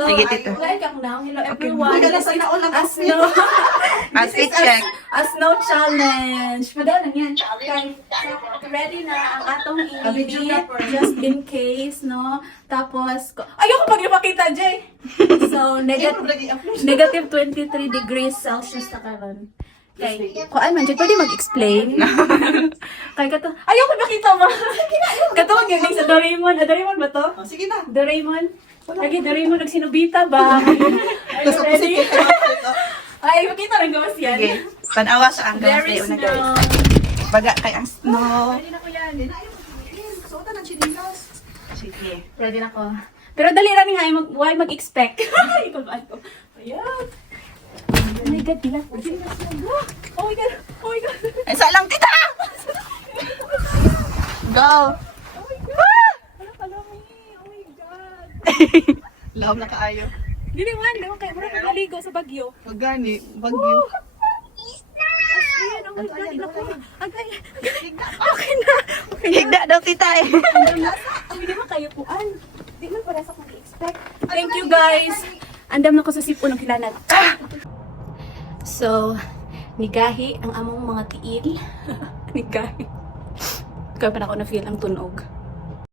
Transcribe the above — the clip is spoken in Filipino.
Sige, tito. Welcome now. Hello everyone. Maganda sa naon ang Snow. Outfit check. A snow challenge. Madala yan. Okay. So, ready na ang atong i-video just in case, no? Tapos, ayoko pag ipakita, Jay. So, negative 23 degrees Celsius na karon. Okay. Kung man, Jay, pwede mag-explain? Kaya kato, ayoko makita mo. Kato, magaling sa Doraemon. Doraemon ba to? Sige na. Doraemon? Lagi Doraemon nagsinubita ba? Are you ready? Ay, makita rin gawas yan. Sige. Tanawa sa ang gawas Very tayo na snow. guys. Baga kay ang snow. Ready na ko yan. Suotan ng chinilas. Sige. Ready na ko. Pero dali lang nga, why mag-expect? Ikaw ba ako? Ayan. Oh my God, dila. Oh my God. Oh my God. Ay, sa lang tita! Go! Oh my God. Ano pala mo? Oh my God. Love na kaayo. Dili man, di mo kayo. Mura naligo sa Bagyo. Pagani, bagyo. Ayan, oh my God. Naku. Agay. Okay na. Higda daw tita eh. Hindi mo kayo puan. Di man para sa kong i-expect. Thank you guys. Andam na ko sa sipon ng kilanat. So, nigahi ang among mga tiil. Nigahi. Kaya pa na ako na-feel ang tunog.